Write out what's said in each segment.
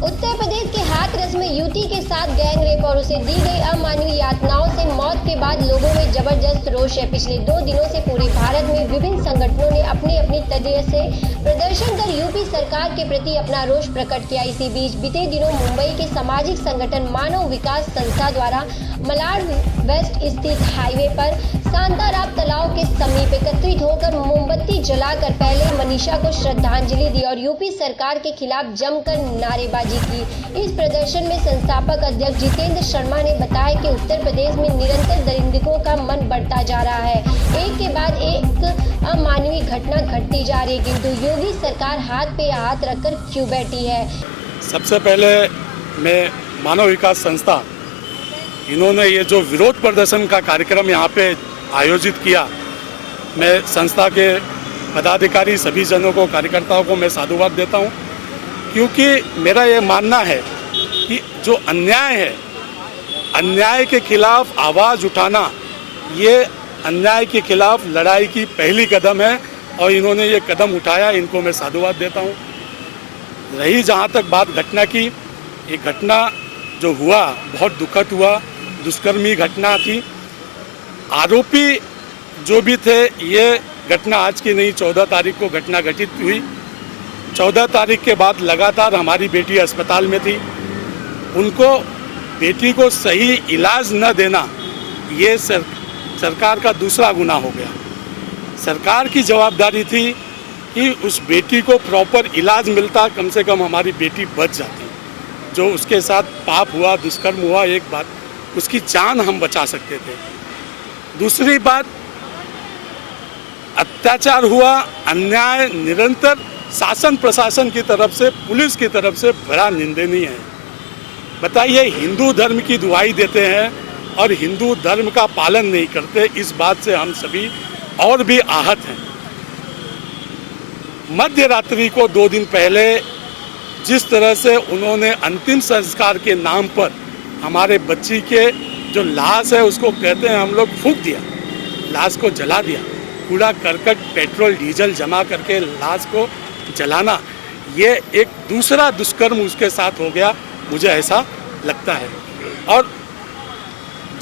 उत्तर प्रदेश के हाथरस में युवती के साथ गैंग रेप और उसे दी गई अमानवीय यातनाओं से मौत के बाद लोगों में जबरदस्त रोष है। पिछले 2 दिनों से पूरे भारत में विभिन्न संगठनों ने अपनी अपनी तरह से प्रदर्शन कर यूपी सरकार के प्रति अपना रोष प्रकट किया। इसी बीच बीते दिनों मुंबई के सामाजिक संगठन मानव विकास संस्था द्वारा मलाड वेस्ट स्थित हाईवे पर शांताराम तालाब के समीप एकत्रित होकर मोमबत्ती जलाकर पहले मनीषा को श्रद्धांजलि दी और यूपी सरकार के खिलाफ जमकर नारेबाजी की। इस प्रदर्शन में संस्थापक अध्यक्ष जितेंद्र शर्मा ने बताया कि उत्तर प्रदेश में निरंतर दरिंदों का मन बढ़ता जा रहा है, एक के बाद एक अमानवीय घटना घटती जा रही है, किंतु योगी सरकार हाथ पे हाथ रखकर क्यों बैठी है। सबसे पहले मैं मानव विकास संस्था इन्होंने ये जो विरोध प्रदर्शन का कार्यक्रम यहाँ पे आयोजित किया, मैं संस्था के पदाधिकारी सभी जनों को, कार्यकर्ताओं को मैं साधुवाद देता हूँ, क्योंकि मेरा ये मानना है कि जो अन्याय है, अन्याय के खिलाफ आवाज़ उठाना ये अन्याय के खिलाफ लड़ाई की पहली कदम है और इन्होंने ये कदम उठाया, इनको मैं साधुवाद देता हूँ। रही जहाँ तक बात घटना की, ये घटना जो हुआ बहुत दुखद हुआ, दुष्कर्मी घटना थी। आरोपी जो भी थे, ये घटना आज की नहीं 14 तारीख को घटना घटित हुई। 14 तारीख के बाद लगातार हमारी बेटी अस्पताल में थी, उनको बेटी को सही इलाज न देना ये सरकार का दूसरा गुनाह हो गया। सरकार की जवाबदारी थी कि उस बेटी को प्रॉपर इलाज मिलता, कम से कम हमारी बेटी बच जाती। जो उसके साथ पाप हुआ, दुष्कर्म हुआ, एक बात उसकी जान हम बचा सकते थे। दूसरी बात, अत्याचार हुआ, अन्याय निरंतर शासन प्रशासन की तरफ से, पुलिस की तरफ से बड़ा निंदनीय है। बताइए, हिंदू धर्म की दुहाई देते हैं और हिंदू धर्म का पालन नहीं करते, इस बात से हम सभी और भी आहत हैं। मध्य रात्रि को 2 दिन पहले जिस तरह से उन्होंने अंतिम संस्कार के नाम पर हमारे बच्ची के जो लाश है उसको कहते हैं हम लोग फूंक दिया, लाश को जला दिया, कूड़ा करकट पेट्रोल डीजल जमा करके लाश को जलाना, ये एक दूसरा दुष्कर्म उसके साथ हो गया, मुझे ऐसा लगता है। और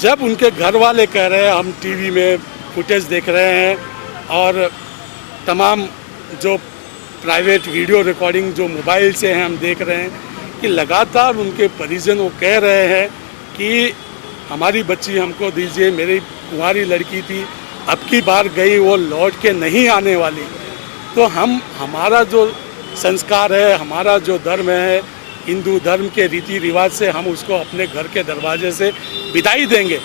जब उनके घर वाले कह रहे हैं, हम टीवी में फुटेज देख रहे हैं और तमाम जो प्राइवेट वीडियो रिकॉर्डिंग जो मोबाइल से हैं हम देख रहे हैं कि लगातार उनके परिजन वो कह रहे हैं कि हमारी बच्ची हमको दीजिए, मेरी कुंवारी लड़की थी, अब की बार गई वो लौट के नहीं आने वाली। तो हमारा जो संस्कार है, हमारा जो धर्म है, हिंदू धर्म के रीति रिवाज से हम उसको अपने घर के दरवाजे से विदाई देंगे।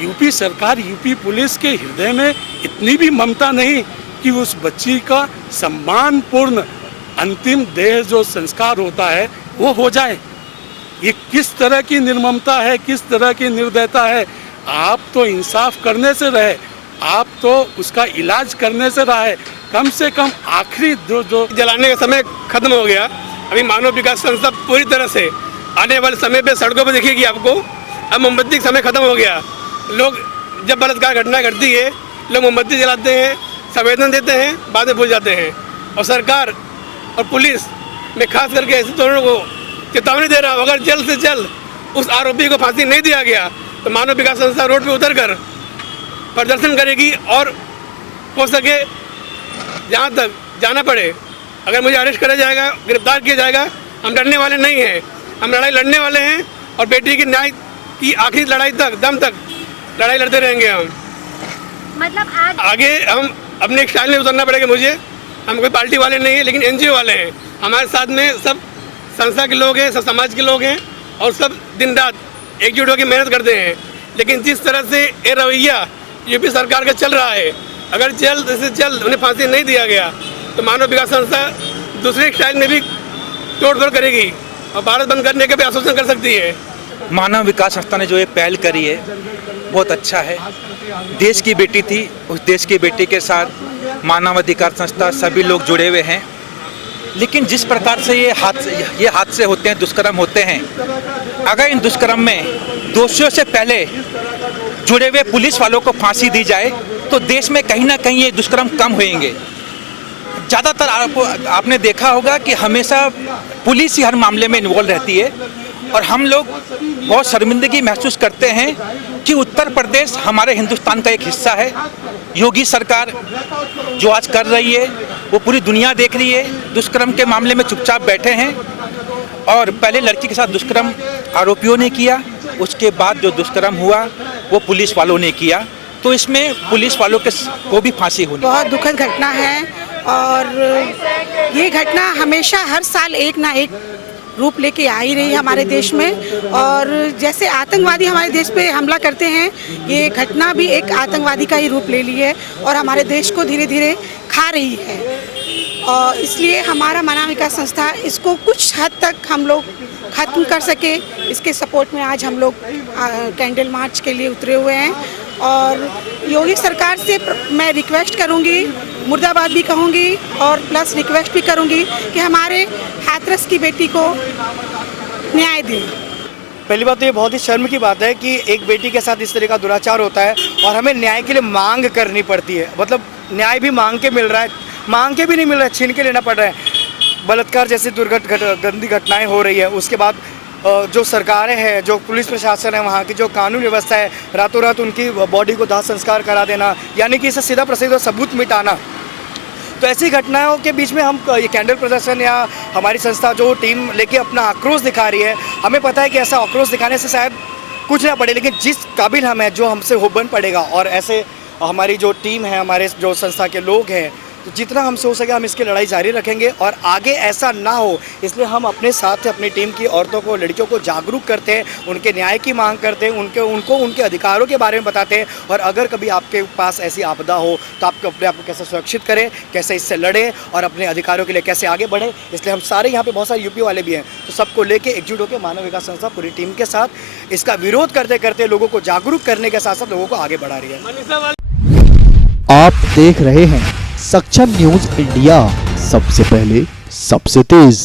यूपी सरकार, यूपी पुलिस के हृदय में इतनी भी ममता नहीं कि उस बच्ची का सम्मानपूर्ण अंतिम देह जो संस्कार होता है वो हो जाए। ये किस तरह की निर्ममता है, किस तरह की निर्दयता है। आप तो इंसाफ करने से रहे, आप तो उसका इलाज करने से रहे, कम से कम आखिरी जो जलाने का समय खत्म हो गया। अभी मानव विकास संस्था पूरी तरह से आने वाले समय पे सड़कों पर दिखेगी आपको। अब मोमबत्ती का समय खत्म हो गया। लोग जब बलात्कार घटना घटती है, लोग मोमबत्ती जलाते हैं, संवेदन देते हैं, बाद में भूल जाते हैं। और सरकार और पुलिस में खास करके ऐसे दोनों को चेतावनी दे रहा हूँ, अगर जल्द से जल्द उस आरोपी को फांसी नहीं दिया गया तो मानव विकास संस्था रोड पे उतर कर प्रदर्शन करेगी और हो सके जहाँ तक जाना पड़े, अगर मुझे अरेस्ट करा जाएगा, गिरफ्तार किया जाएगा, हम डरने वाले नहीं हैं। हम लड़ाई लड़ने वाले हैं और बेटी की न्याय की आखिरी लड़ाई तक, दम तक लड़ाई लड़ते रहेंगे हम। मतलब आगे हम अपने स्टाइल में उतरना पड़ेगा मुझे। हम कोई पार्टी वाले नहीं हैं, लेकिन एनजीओ वाले हैं। हमारे साथ में सब संस्था के लोग हैं, सब समाज के लोग हैं और सब दिन रात एकजुट होकर मेहनत करते हैं। लेकिन जिस तरह से ये रवैया यूपी सरकार का चल रहा है, अगर जल्द से जल्द उन्हें फांसी नहीं दिया गया तो मानव विकास संस्था दूसरे स्टाइल में भी तोड़ करेगी और भारत बंद करने का भी आश्वासन कर सकती है। मानव विकास संस्था ने जो ये पहल करी है बहुत अच्छा है। देश की बेटी थी, उस देश की बेटी के साथ मानव अधिकार संस्था सभी लोग जुड़े हुए हैं। लेकिन जिस प्रकार से ये हादसे होते हैं, दुष्कर्म होते हैं, अगर इन दुष्कर्म में दोषियों से पहले जुड़े हुए पुलिस वालों को फांसी दी जाए तो देश में कहीं ना कहीं ये दुष्कर्म कम होंगे। ज़्यादातर आपने देखा होगा कि हमेशा पुलिस ही हर मामले में इन्वॉल्व रहती है और हम लोग बहुत शर्मिंदगी महसूस करते हैं कि उत्तर प्रदेश हमारे हिंदुस्तान का एक हिस्सा है। योगी सरकार जो आज कर रही है वो पूरी दुनिया देख रही है। दुष्कर्म के मामले में चुपचाप बैठे हैं और पहले लड़की के साथ दुष्कर्म आरोपियों ने किया, उसके बाद जो दुष्कर्म हुआ वो पुलिस वालों ने किया, तो इसमें पुलिस वालों को भी फांसी होनी। बहुत दुखद घटना है और ये घटना हमेशा हर साल एक ना एक रूप लेके आ ही रही है हमारे देश में। और जैसे आतंकवादी हमारे देश पे हमला करते हैं, ये घटना भी एक आतंकवादी का ही रूप ले ली है और हमारे देश को धीरे धीरे खा रही है। और इसलिए हमारा मानव विकास संस्था इसको कुछ हद तक हम लोग खत्म कर सके, इसके सपोर्ट में आज हम लोग कैंडल मार्च के लिए उतरे हुए हैं। और योगी सरकार से मैं रिक्वेस्ट करूंगी, मुर्दाबाद भी कहूंगी और प्लस रिक्वेस्ट भी करूंगी कि हमारे हाथरस की बेटी को न्याय दें। पहली बात तो ये बहुत ही शर्म की बात है कि एक बेटी के साथ इस तरह का दुराचार होता है और हमें न्याय के लिए मांग करनी पड़ती है। मतलब न्याय भी मांग के मिल रहा है, मांग के भी नहीं मिल रहा है, छीन के लेना पड़ रहा है। बलात्कार जैसी गंदी घटनाएं हो रही है, उसके बाद जो सरकारें हैं, जो पुलिस प्रशासन है, वहाँ की जो कानून व्यवस्था है, रातों रात उनकी बॉडी को दाह संस्कार करा देना, यानी कि इसे सीधा प्रसिद्ध सबूत मिटाना। तो ऐसी घटनाओं के बीच में हम ये कैंडल प्रदर्शन या हमारी संस्था जो टीम लेके अपना आक्रोश दिखा रही है, हमें पता है कि ऐसा आक्रोश दिखाने से शायद कुछ ना पड़े, लेकिन जिस काबिल हम हैं, जो हमसे हो बन पड़ेगा। और ऐसे हमारी जो टीम है, हमारे जो संस्था के लोग हैं, तो जितना हमसे हो सके हम इसकी लड़ाई जारी रखेंगे और आगे ऐसा ना हो, इसलिए हम अपने साथ अपनी टीम की औरतों को, लड़कियों को जागरूक करते हैं, उनके न्याय की मांग करते हैं, उनको उनके अधिकारों के बारे में बताते हैं। और अगर कभी आपके पास ऐसी आपदा हो तो आप अपने आप को कैसे सुरक्षित करें, कैसे इससे लड़ें और अपने अधिकारों के लिए कैसे आगे बढ़ें। इसलिए हम सारे यहाँ पे बहुत सारे यूपी वाले भी हैं, तो सबको लेके एकजुट होकर मानव विकास संस्था पूरी टीम के साथ इसका विरोध करते करते लोगों को जागरूक करने के साथ साथ लोगों को आगे बढ़ा रही है। आप देख रहे हैं सक्षम न्यूज इंडिया, सबसे पहले सबसे तेज।